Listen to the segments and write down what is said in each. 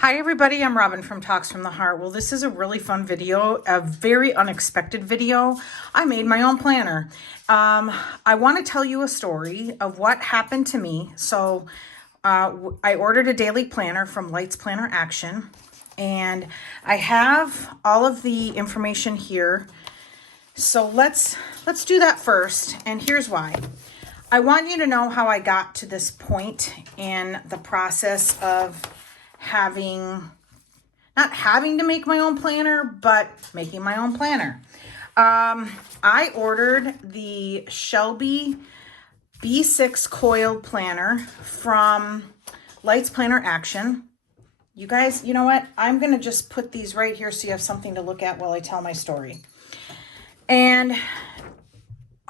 Hi everybody, I'm Robin from Talks from the Heart. Well, this is a really fun video, a very unexpected video. I made my own planner. I want to tell you a story of what happened to me. So I ordered a daily planner from Lights Planner Action, and I have all of the information here. So let's do that first, and here's why. I want you to know how I got to this point in the process of not having to make my own planner, but making my own planner. I ordered the Shelby B6 coiled planner from Lights Planner Action. You guys, you know what? I'm going to just put these right here so you have something to look at while I tell my story. And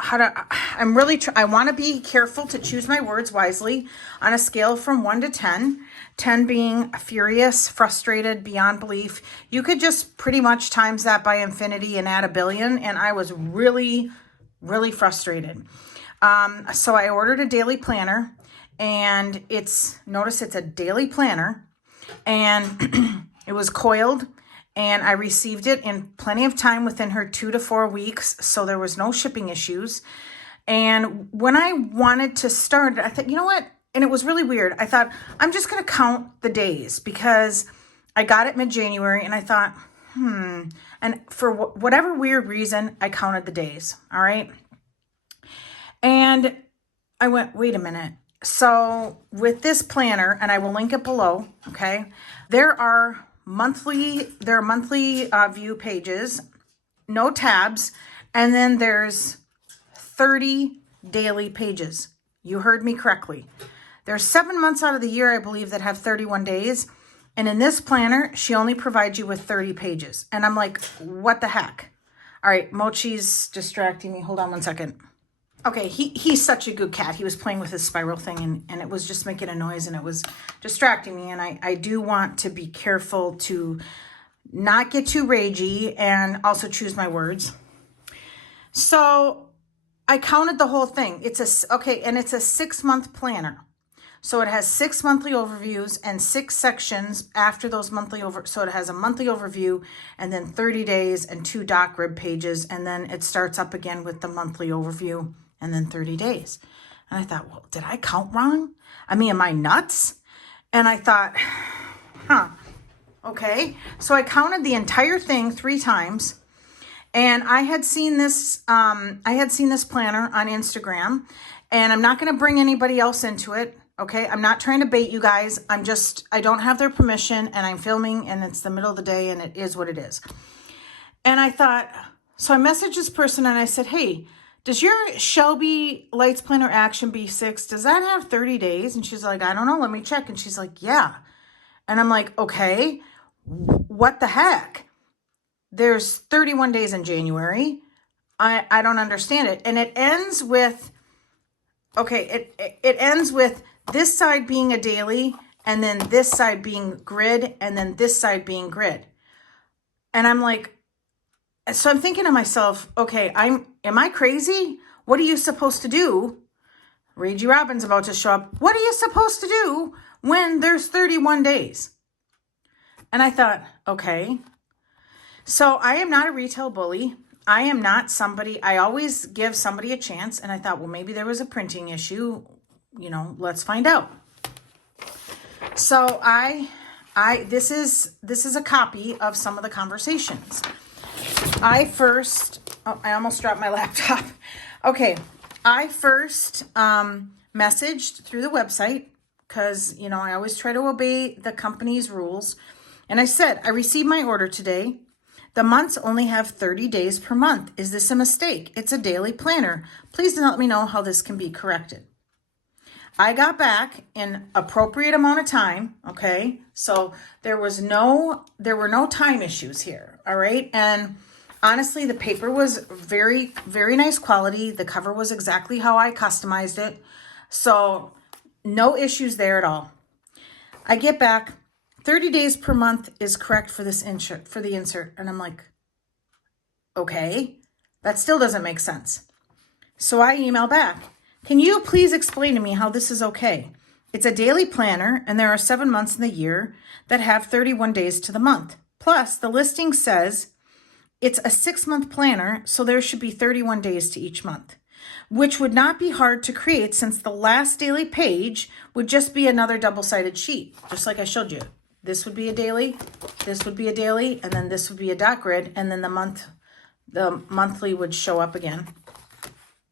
I want to be careful to choose my words wisely on a scale from 1 to 10. 10 being furious, frustrated, beyond belief. You could just pretty much times that by infinity and add a billion. And I was really, really frustrated. So I ordered a daily planner, and notice it's a daily planner, and it was coiled. And I received it in plenty of time within her 2 to 4 weeks. So there was no shipping issues. And when I wanted to start it, I thought, you know what? And it was really weird. I thought, I'm just going to count the days because I got it mid-January, and I thought, And for whatever weird reason, I counted the days. All right. And I went, wait a minute. So with this planner, and I will link it below. Okay. There are monthly view pages, no tabs, and then there's 30 daily pages. You heard me correctly. There's 7 months out of the year, I believe, that have 31 days. And in this planner, she only provides you with 30 pages. And I'm like, what the heck? All right, Mochi's distracting me. Hold on one second. Okay, he's such a good cat. He was playing with his spiral thing, and it was just making a noise, and it was distracting me. And I do want to be careful to not get too ragey and also choose my words. So I counted the whole thing. It's a 6-month planner. So it has 6 monthly overviews and 6 sections after those monthly so it has a monthly overview and then 30 days and 2 doc grid pages. And then it starts up again with the monthly overview and then 30 days. And I thought, well, did I count wrong? I mean, am I nuts? And I thought, okay. So I counted the entire thing 3 times. And I had seen this planner on Instagram, and I'm not going to bring anybody else into it. Okay. I'm not trying to bait you guys. I don't have their permission, and I'm filming, and it's the middle of the day, and it is what it is. And I thought, so I messaged this person and I said, hey, does your Shelby Lights Planner Action B6, does that have 30 days? And she's like, I don't know. Let me check. And she's like, yeah. And I'm like, okay, what the heck? There's 31 days in January. I don't understand it. And it ends with, it ends with this side being a daily, and then this side being grid, and then this side being grid. And I'm like, so I'm thinking to myself, okay, am I crazy? What are you supposed to do? Ragey Robin's about to show up. What are you supposed to do when there's 31 days? And I thought, okay. So I am not a retail bully. I am not somebody, I always give somebody a chance. And I thought, well, maybe there was a printing issue. Let's find out. So this is a copy of some of the conversations. I almost dropped my laptop. Okay. I first messaged through the website because, I always try to obey the company's rules. And I said, I received my order today. The months only have 30 days per month. Is this a mistake? It's a daily planner. Please let me know how this can be corrected. I got back in appropriate amount of time. Okay. So there were no time issues here. All right. And honestly, the paper was very, very nice quality. The cover was exactly how I customized it. So no issues there at all. I get back. 30 days per month is correct for this insert. And I'm like, okay, that still doesn't make sense. So I email back. Can you please explain to me how this is okay? It's a daily planner, and there are 7 months in the year that have 31 days to the month. Plus, the listing says it's a 6-month planner, so there should be 31 days to each month, which would not be hard to create since the last daily page would just be another double-sided sheet, just like I showed you. This would be a daily, this would be a daily, and then this would be a dot grid, and then the monthly would show up again.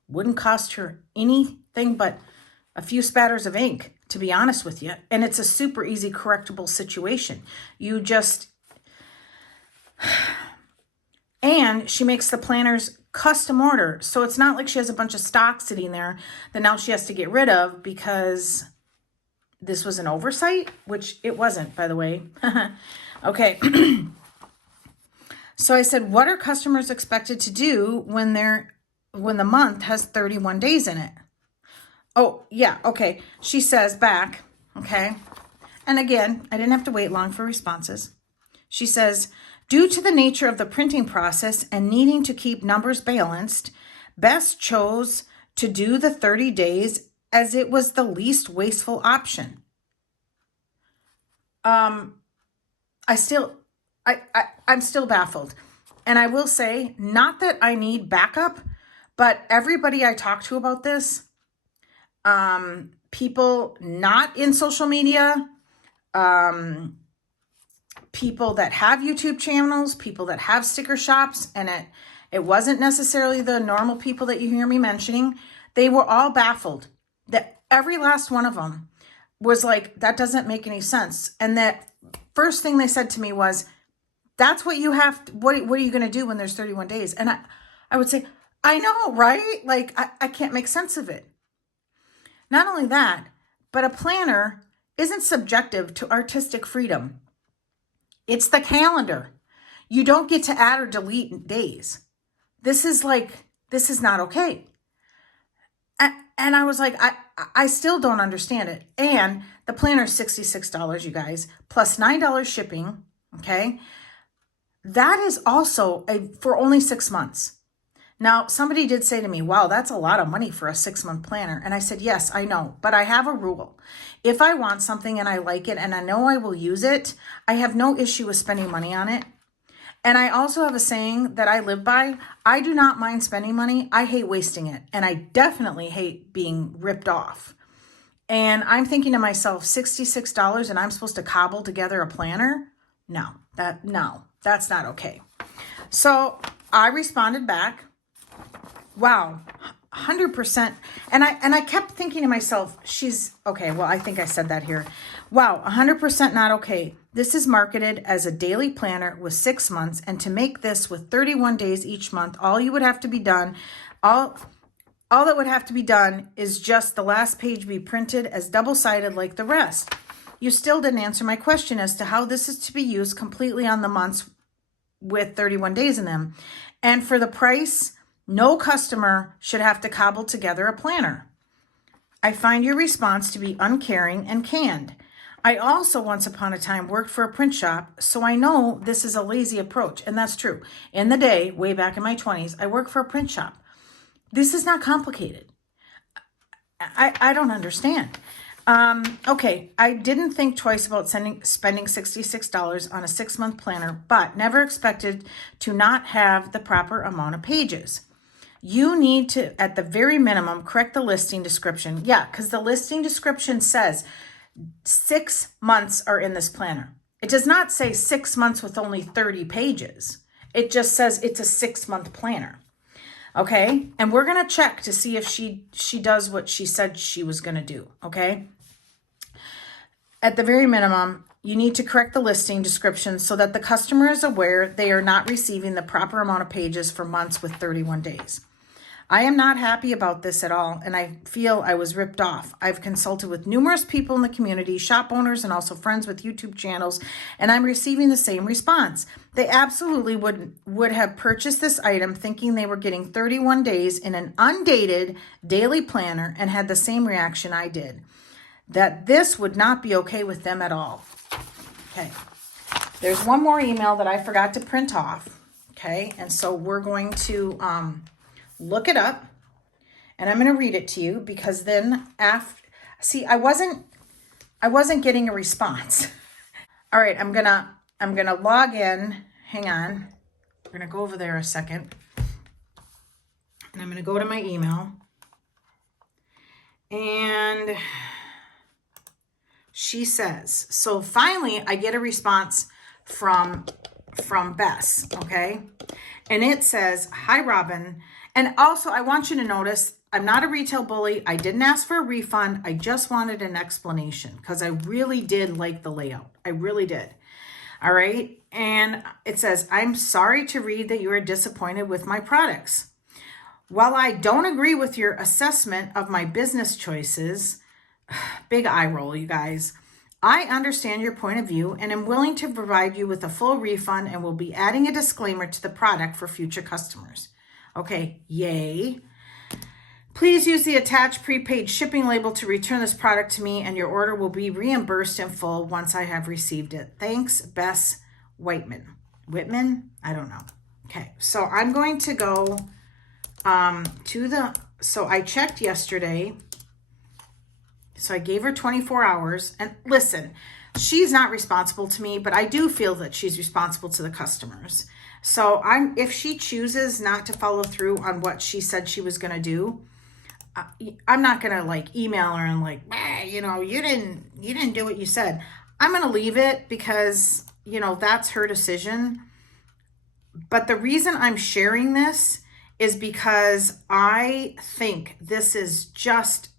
Wouldn't cost her anything but a few spatters of ink, to be honest with you. And it's a super easy correctable situation. You just, and she makes the planners custom order. So it's not like she has a bunch of stock sitting there that now she has to get rid of because this was an oversight, which it wasn't, by the way. Okay. So I said, what are customers expected to do when the month has 31 days in it? Oh, yeah, okay. She says back, okay. And again, I didn't have to wait long for responses. She says, due to the nature of the printing process and needing to keep numbers balanced, Bess chose to do the 30 days as it was the least wasteful option. I'm still baffled. And I will say, not that I need backup, but everybody I talk to about this, people not in social media, people that have YouTube channels, people that have sticker shops, and it wasn't necessarily the normal people that you hear me mentioning. They were all baffled that every last one of them was like, that doesn't make any sense. And that first thing they said to me was, that's what you have to, what are you going to do when there's 31 days? And I would say, I know, right? Like, I can't make sense of it. Not only that, but a planner isn't subjective to artistic freedom. It's the calendar. You don't get to add or delete days. This is not okay. And I was like, I still don't understand it. And the planner is $66, you guys, plus $9 shipping, okay? That is also for only 6 months. Now, somebody did say to me, wow, that's a lot of money for a 6-month planner. And I said, yes, I know, but I have a rule. If I want something and I like it and I know I will use it, I have no issue with spending money on it. And I also have a saying that I live by. I do not mind spending money. I hate wasting it. And I definitely hate being ripped off. And I'm thinking to myself, $66 and I'm supposed to cobble together a planner? No, that's not okay. So I responded back, wow, 100%. And I kept thinking to myself, she's okay. Well, I think I said that here. Wow, 100% not okay. This is marketed as a daily planner with 6 months. And to make this with 31 days each month, all that would have to be done is just the last page be printed as double-sided like the rest. You still didn't answer my question as to how this is to be used completely on the months with 31 days in them. And for the price, no customer should have to cobble together a planner. I find your response to be uncaring and canned. I also once upon a time worked for a print shop, so I know this is a lazy approach, and that's true. In the day, way back in my 20s, I worked for a print shop. This is not complicated. I don't understand. Okay, I didn't think twice about spending $66 on a 6-month planner, but never expected to not have the proper amount of pages. You need to, at the very minimum, correct the listing description. Yeah, because the listing description says 6 months are in this planner. It does not say 6 months with only 30 pages. It just says it's a 6-month planner. Okay, and we're going to check to see if she does what she said she was going to do, okay? At the very minimum, you need to correct the listing description so that the customer is aware they are not receiving the proper amount of pages for months with 31 days. I am not happy about this at all, and I feel I was ripped off. I've consulted with numerous people in the community, shop owners, and also friends with YouTube channels, and I'm receiving the same response. They absolutely would have purchased this item thinking they were getting 31 days in an undated daily planner and had the same reaction I did. That this would not be okay with them at all. Okay. There's one more email that I forgot to print off. Okay. And so we're going to look it up and I'm going to read it to you because then I wasn't I wasn't getting a response. All right, I'm gonna log in. Hang on. We're gonna go over there a second. And I'm gonna go to my email. And she says, so finally I get a response from Bess, okay? And it says, "Hi Robin." And also I want you to notice, I'm not a retail bully. I didn't ask for a refund. I just wanted an explanation because I really did like the layout. I really did. All right. And it says, "I'm sorry to read that you are disappointed with my products. While I don't agree with your assessment of my business choices," big eye roll, you guys, "I understand your point of view and am willing to provide you with a full refund and will be adding a disclaimer to the product for future customers." Okay, yay. "Please use the attached prepaid shipping label to return this product to me and your order will be reimbursed in full once I have received it. Thanks, Bess Whitman." Whitman? I don't know. Okay, so I'm going to go so I checked yesterday. So I gave her 24 hours. And listen, she's not responsible to me, but I do feel that she's responsible to the customers. So if she chooses not to follow through on what she said she was going to do, I'm not going to like email her and like, you didn't do what you said. I'm going to leave it because, that's her decision. But the reason I'm sharing this is because I think this is just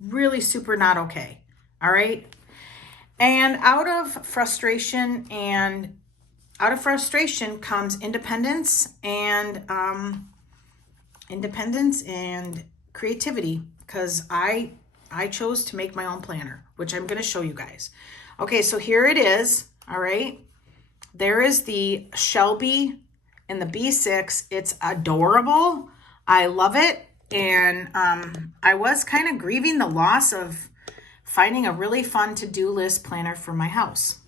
really super not okay. All right. And out of frustration comes independence and creativity, because I chose to make my own planner, which I'm going to show you guys. Okay, so here it is. All right. There is the Shelby in the B6. It's adorable. I love it. And I was kind of grieving the loss of finding a really fun to-do list planner for my house.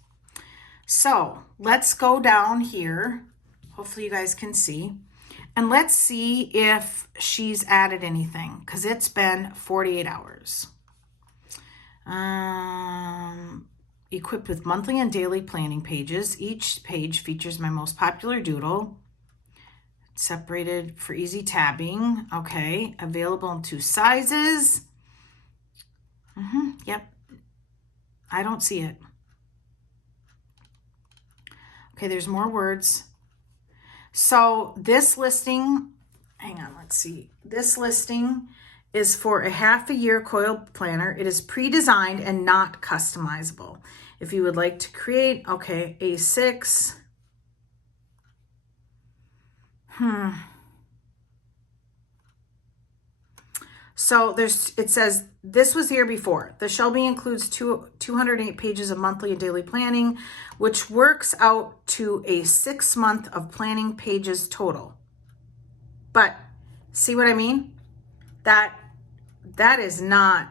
So let's go down here. Hopefully you guys can see. And let's see if she's added anything, because it's been 48 hours. Equipped with monthly and daily planning pages. Each page features my most popular doodle. Separated for easy tabbing. Okay. Available in 2 sizes. Yep. I don't see it. Okay, there's more words. So this listing, hang on, let's see. This listing is for a half a year coil planner. It is pre-designed and not customizable. If you would like to create, okay, A6. So it says this was here before. The Shelby includes 208 pages of monthly and daily planning, which works out to a 6 month of planning pages total. But see what I mean? That is not,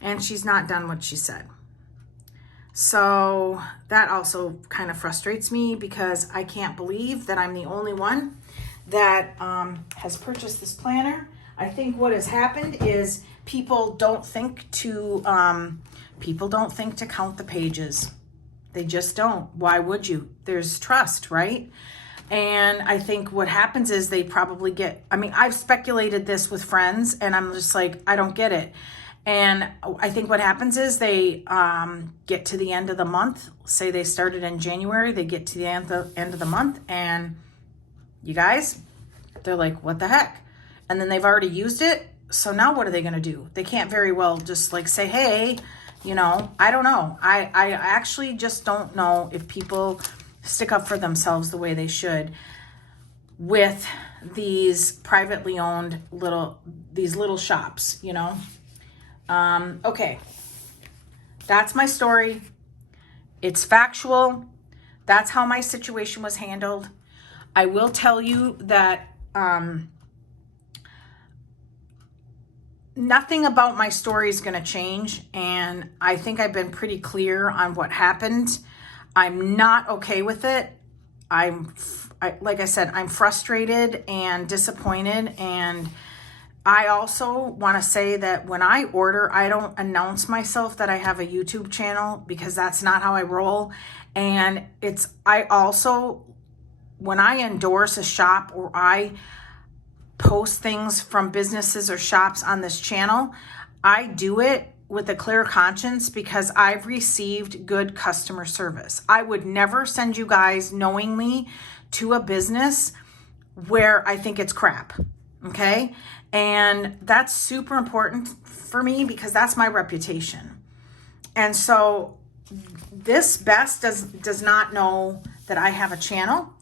and she's not done what she said. So that also kind of frustrates me, because I can't believe that I'm the only one that has purchased this planner. I think what has happened is people don't think to count the pages. They just don't. Why would you? There's trust, right? And I think what happens is they probably I've speculated this with friends, and I'm just like, I don't get it. And I think what happens is they get to the end of the month. Say they started in January, they get to the end of the month, and you guys, they're like, what the heck? And then they've already used it. So now what are they going to do? They can't very well just like say, hey, I don't know. I actually just don't know if people stick up for themselves the way they should with these privately owned little shops, Okay. That's my story. It's factual. That's how my situation was handled. I will tell you that nothing about my story is going to change, and I think I've been pretty clear on what happened. I'm not okay with it. Like I said, I'm frustrated and disappointed, and I also want to say that when I order, I don't announce myself that I have a YouTube channel, because that's not how I roll. And I also, when I endorse a shop or I post things from businesses or shops on this channel, I do it with a clear conscience because I've received good customer service. I would never send you guys knowingly to a business where I think it's crap. Okay. And that's super important for me because that's my reputation. And so this Bess does not know that I have a channel.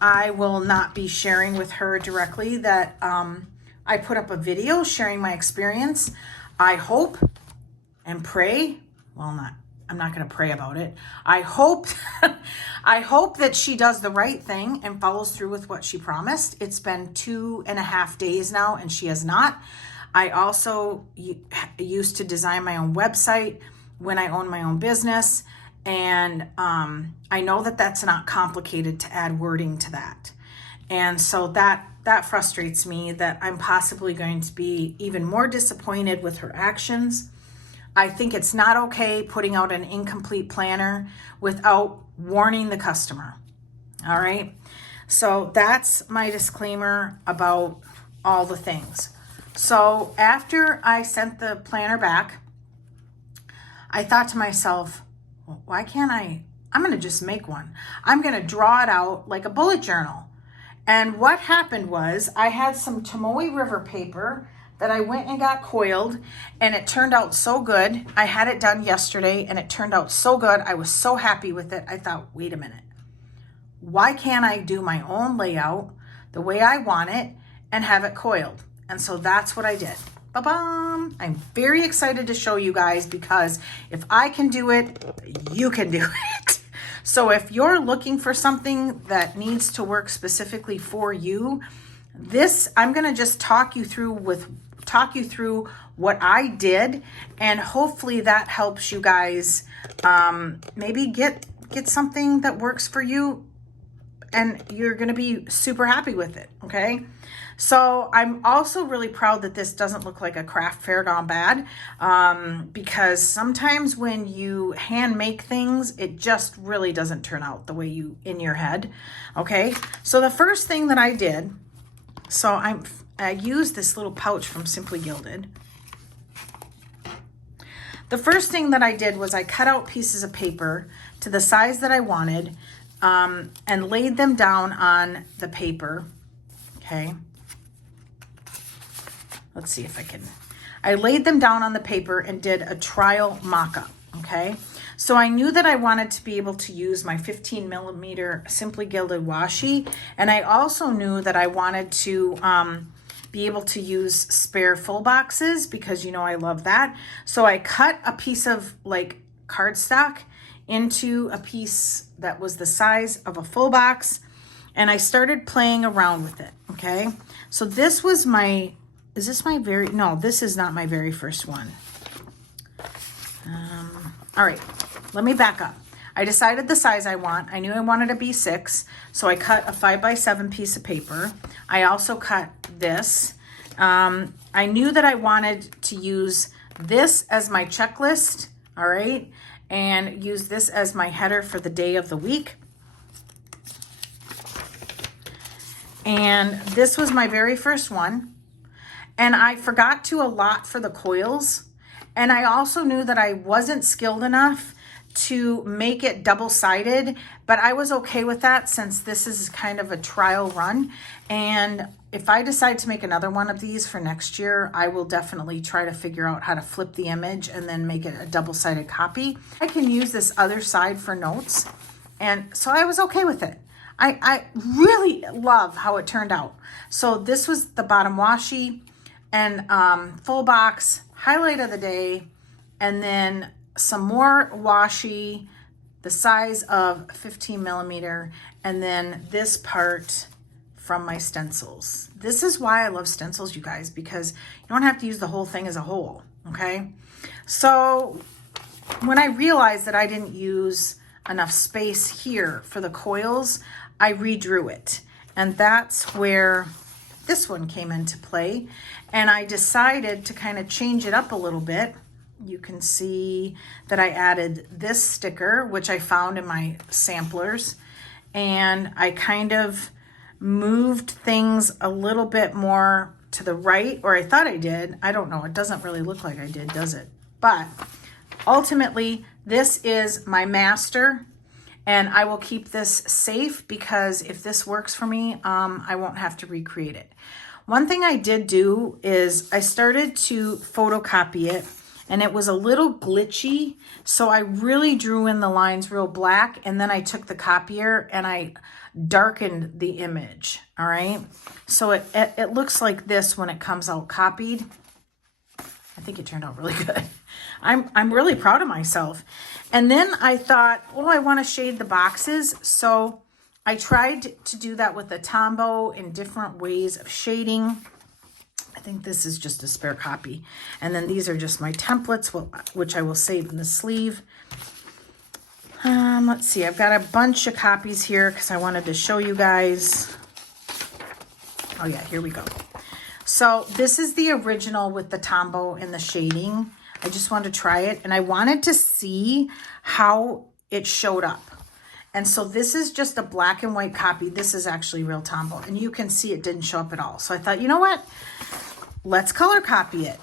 I will not be sharing with her directly that I put up a video sharing my experience. I hope and pray, I'm not going to pray about it. I hope that she does the right thing and follows through with what she promised. It's been 2.5 days now and she has not. I also used to design my own website when I owned my own business. And I know that that's not complicated to add wording to that. And so that frustrates me that I'm possibly going to be even more disappointed with her actions. I think it's not okay putting out an incomplete planner without warning the customer. All right. So that's my disclaimer about all the things. So after I sent the planner back, I thought to myself, well, why can't I'm going to just make one. I'm going to draw it out like a bullet journal. And what happened was I had some Tomoe River paper that I went and got coiled, and it turned out so good. I had it done yesterday and it turned out so good. I was so happy with it. I thought, wait a minute, why can't I do my own layout the way I want it and have it coiled? And so that's what I did. Ba-bam! I'm very excited to show you guys because if I can do it, you can do it. So if you're looking for something that needs to work specifically for you, I'm going to just talk you through what I did, and hopefully that helps you guys maybe get something that works for you and you're going to be super happy with it. Okay. So I'm also really proud that this doesn't look like a craft fair gone bad, because sometimes when you hand make things, it just really doesn't turn out the way you in your head. Okay. So the first thing that I did, I used this little pouch from Simply Gilded. The first thing that I did was I cut out pieces of paper to the size that I wanted, and laid them down on the paper. Okay. Let's see if I laid them down on the paper and did a trial mock-up. Okay. So I knew that I wanted to be able to use my 15 millimeter Simply Gilded washi. And I also knew that I wanted to be able to use spare full boxes because I love that. So I cut a piece of like cardstock into a piece that was the size of a full box. And I started playing around with it. Okay. So this was no, this is not my very first one. All right, let me back up. I decided the size I want. I knew I wanted a B6, so I cut a 5x7 piece of paper. I also cut this. I knew that I wanted to use this as my checklist, all right, and use this as my header for the day of the week. And this was my very first one. And I forgot to allot for the coils. And I also knew that I wasn't skilled enough to make it double-sided, but I was okay with that since this is kind of a trial run. And if I decide to make another one of these for next year, I will definitely try to figure out how to flip the image and then make it a double-sided copy. I can use this other side for notes. And so I was okay with it. I really love how it turned out. So this was the bottom washi and full box, highlight of the day, and then some more washi, the size of 15 millimeter, and then this part from my stencils. This is why I love stencils, you guys, because you don't have to use the whole thing as a whole, okay? So when I realized that I didn't use enough space here for the coils, I redrew it. And that's where this one came into play. And I decided to kind of change it up a little bit. You can see that I added this sticker, which I found in my samplers. And I kind of moved things a little bit more to the right, or I thought I did. I don't know. It doesn't really look like I did, does it? But ultimately, this is my master, and I will keep this safe because if this works for me, I won't have to recreate it. One thing I did do is I started to photocopy it, and it was a little glitchy, so I really drew in the lines real black, and then I took the copier and I darkened the image. All right, so it looks like this when it comes out copied. I think it turned out really good. I'm really proud of myself. And then I thought, oh, I want to shade the boxes, so I tried to do that with the Tombow in different ways of shading. I think this is just a spare copy. And then these are just my templates, which I will save in the sleeve. Let's see, I've got a bunch of copies here because I wanted to show you guys. Oh yeah, here we go. So this is the original with the Tombow and the shading. I just wanted to try it, and I wanted to see how it showed up. And so this is just a black and white copy. This is actually real Tombow, and you can see it didn't show up at all. So I thought, you know what? Let's color copy it.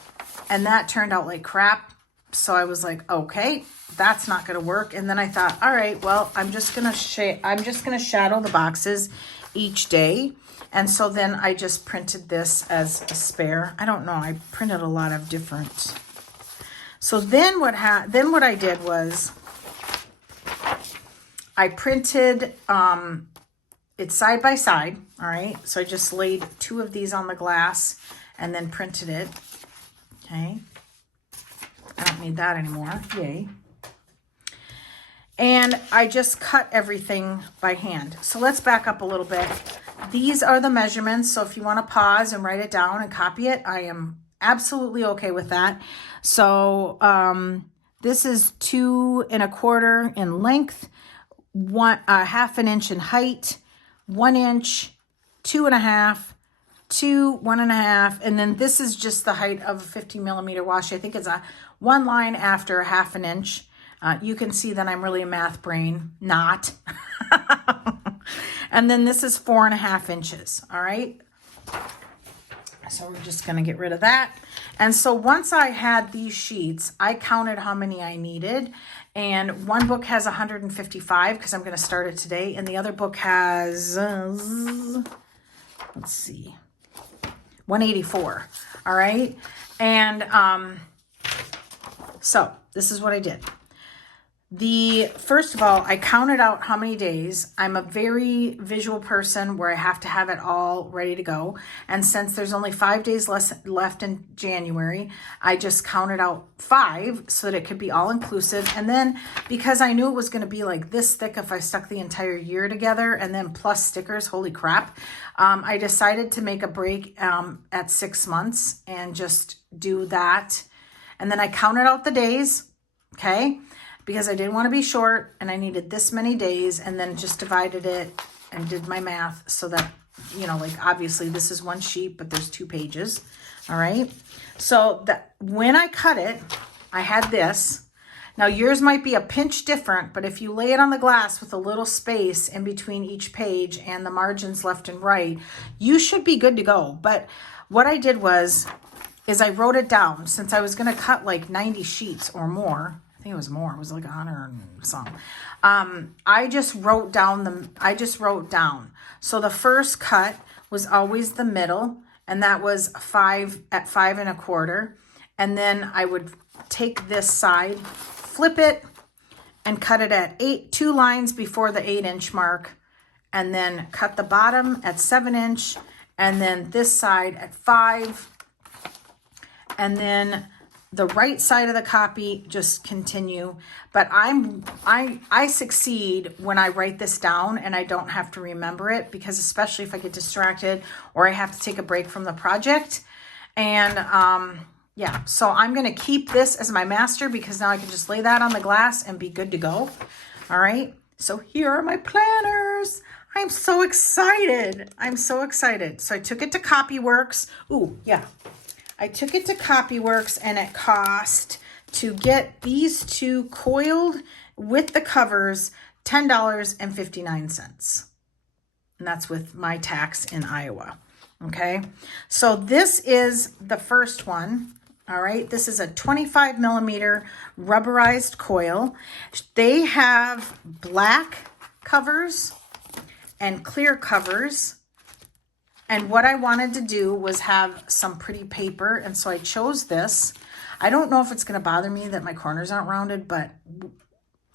And that turned out like crap. So I was like, okay, that's not going to work. And then I thought, all right, well, I'm just going to shadow the boxes each day. And so then I just printed this as a spare. I don't know. I printed a lot of different. So then what I did was I printed it side by side. All right. So I just laid 2 of these on the glass and then printed it. Okay. I don't need that anymore. Yay. And I just cut everything by hand. So let's back up a little bit. These are the measurements. So if you want to pause and write it down and copy it, I am absolutely okay with that. So this is 2 1/4 in length, 1/2 inch in height, 1 inch, 2 1/2, 2, 1 1/2, and then this is just the height of a 50 millimeter washi. I think it's a 1 line after 1/2 inch. You can see that I'm really a math brain, not. And then this is 4 1/2 inches. All right. So we're just going to get rid of that. And so once I had these sheets, I counted how many I needed. And one book has 155 because I'm going to start it today. And the other book has, let's see, 184. All right. And so this is what I did. First of all, I counted out how many days. I'm a very visual person where I have to have it all ready to go. And since there's only 5 days left in January, I just counted out 5 so that it could be all inclusive. And then because I knew it was going to be like this thick if I stuck the entire year together and then plus stickers, holy crap, I decided to make a break at 6 months and just do that. And then I counted out the days, okay? Because I didn't want to be short and I needed this many days, and then just divided it and did my math so that, you know, like obviously this is 1 sheet, but there's 2 pages. All right. So that when I cut it, I had this. Now yours might be a pinch different, but if you lay it on the glass with a little space in between each page and the margins left and right, you should be good to go. But what I did is I wrote it down since I was going to cut like 90 sheets or more. I think it was more. It was like 100 and some. I just wrote down. So the first cut was always the middle, and that was 5 at 5 1/4. And then I would take this side, flip it, and cut it at 2 lines before the 8 inch mark, and then cut the bottom at 7 inch, and then this side at 5, and then the right side of the copy, just continue. But I succeed when I write this down and I don't have to remember it, because especially if I get distracted or I have to take a break from the project. And yeah, so I'm going to keep this as my master because now I can just lay that on the glass and be good to go. All right. So here are my planners. I'm so excited. I'm so excited. So I took it to Copyworks. Ooh, yeah. I took it to Copyworks and it cost to get these two coiled with the covers $10.59. And that's with my tax in Iowa. Okay, so this is the first one. All right, this is a 25 millimeter rubberized coil. They have black covers and clear covers. And what I wanted to do was have some pretty paper. And so I chose this. I don't know if it's going to bother me that my corners aren't rounded, but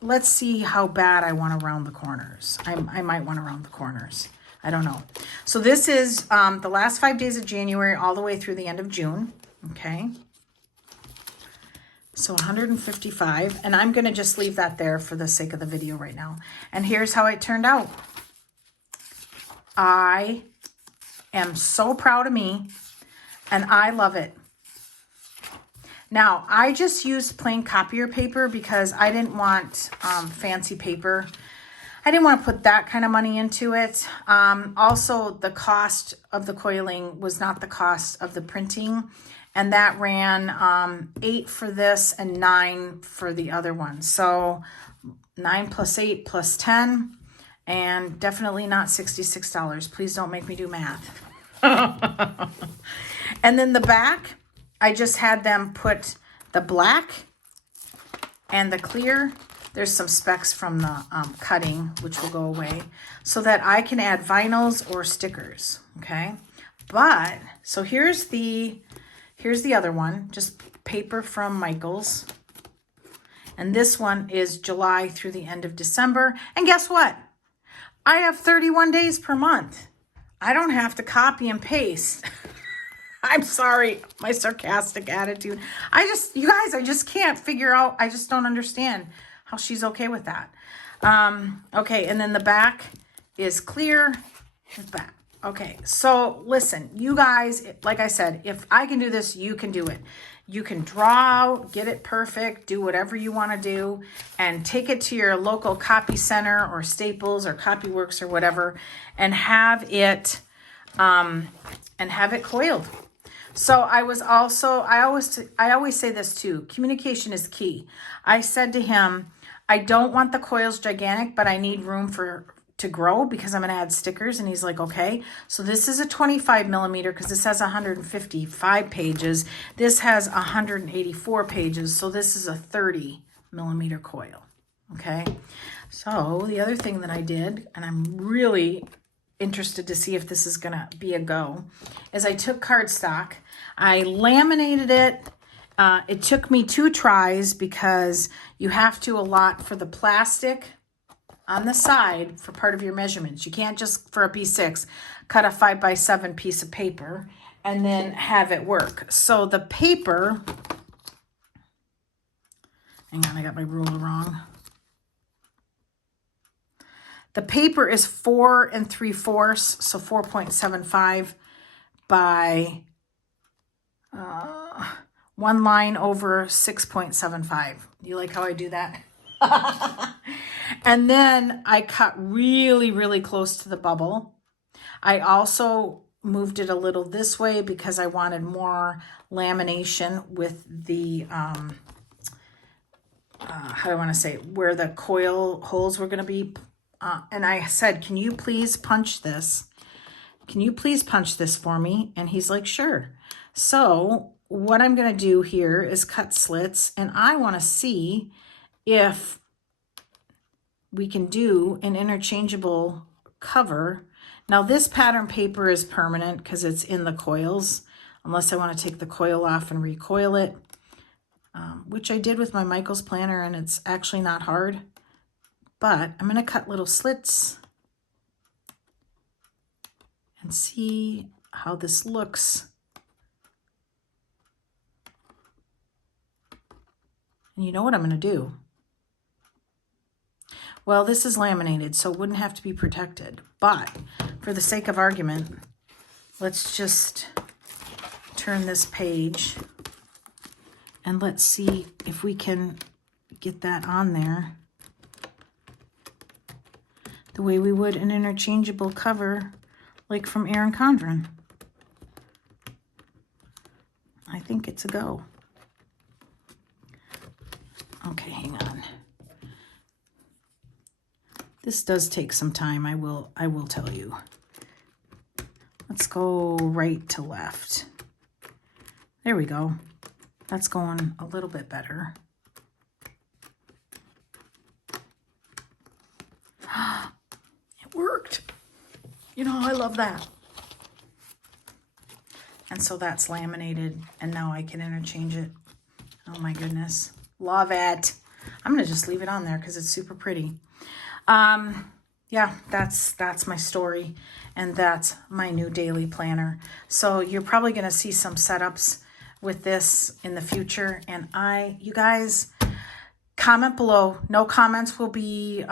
let's see how bad I want to round the corners. I might want to round the corners. I don't know. So this is the last 5 days of January all the way through the end of June. Okay. So 155, and I'm going to just leave that there for the sake of the video right now. And here's how it turned out. I am so proud of me, and I love it. Now, I just used plain copier paper because I didn't want fancy paper. I didn't want to put that kind of money into it. Also, the cost of the coiling was not the cost of the printing. And that ran $8 for this and $9 for the other one. So 9 plus 8 plus 10, and definitely not $66. Please don't make me do math. And then the back, I just had them put the black and the clear. There's some specks from the cutting, which will go away, so that I can add vinyls or stickers. Okay, but so here's the other one, just paper from Michaels. And this one is July through the end of December. And guess what? I have 31 days per month. I don't have to copy and paste. I'm sorry, my sarcastic attitude. You guys, I just can't figure out, I just don't understand how she's okay with that. Okay, and then the back is clear. It's back. Okay, so listen, you guys, like I said, if I can do this, you can do it. You can draw out, get it perfect, do whatever you want to do, and take it to your local copy center or Staples or Copyworks or whatever, and have it coiled. So I always say this too, communication is key. I said to him, I don't want the coils gigantic, but I need room to grow because I'm going to add stickers. And he's like, okay. So this is a 25 millimeter because this has 155 pages. This has 184 pages. So this is a 30 millimeter coil. Okay. So the other thing that I did, and I'm really interested to see if this is going to be a go, is I took cardstock, I laminated it. It took me 2 tries because you have to allot for the plastic on the side for part of your measurements. You can't just, for a P6, cut a 5x7 piece of paper and then have it work. So the paper, hang on, I got my ruler wrong. The paper is 4 3/4, so 4.75 by 1 line over 6.75. You like how I do that? And then I cut really, really close to the bubble. I also moved it a little this way because I wanted more lamination with the, how do I want to say, where the coil holes were going to be. And I said, can you please punch this? Can you please punch this for me? And he's like, sure. So what I'm going to do here is cut slits, and I want to see if we can do an interchangeable cover. Now this pattern paper is permanent because it's in the coils, unless I want to take the coil off and recoil it, which I did with my Michaels planner, and it's actually not hard. But I'm going to cut little slits and see how this looks. And you know what I'm going to do? Well, this is laminated, so it wouldn't have to be protected. But for the sake of argument, let's just turn this page and let's see if we can get that on there the way we would an interchangeable cover, like from Erin Condren. I think it's a go. Okay, hang on. This does take some time, I will tell you. Let's go right to left. There we go. That's going a little bit better. It worked. You know, I love that. And so that's laminated, and now I can interchange it. Oh my goodness. Love it. I'm going to just leave it on there because it's super pretty. Yeah, that's my story, and that's my new daily planner. So you're probably going to see some setups with this in the future, and you guys, comment below. No comments will be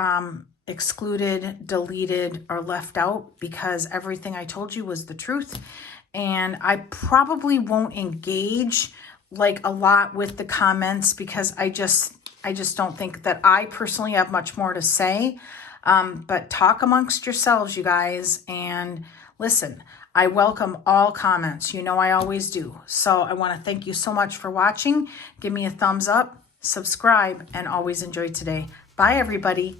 excluded, deleted, or left out, because everything I told you was the truth. And I probably won't engage like a lot with the comments, because I just don't think that I personally have much more to say. But talk amongst yourselves, you guys, and listen, I welcome all comments. You know I always do. So I want to thank you so much for watching. Give me a thumbs up, subscribe, and always enjoy today. Bye, everybody.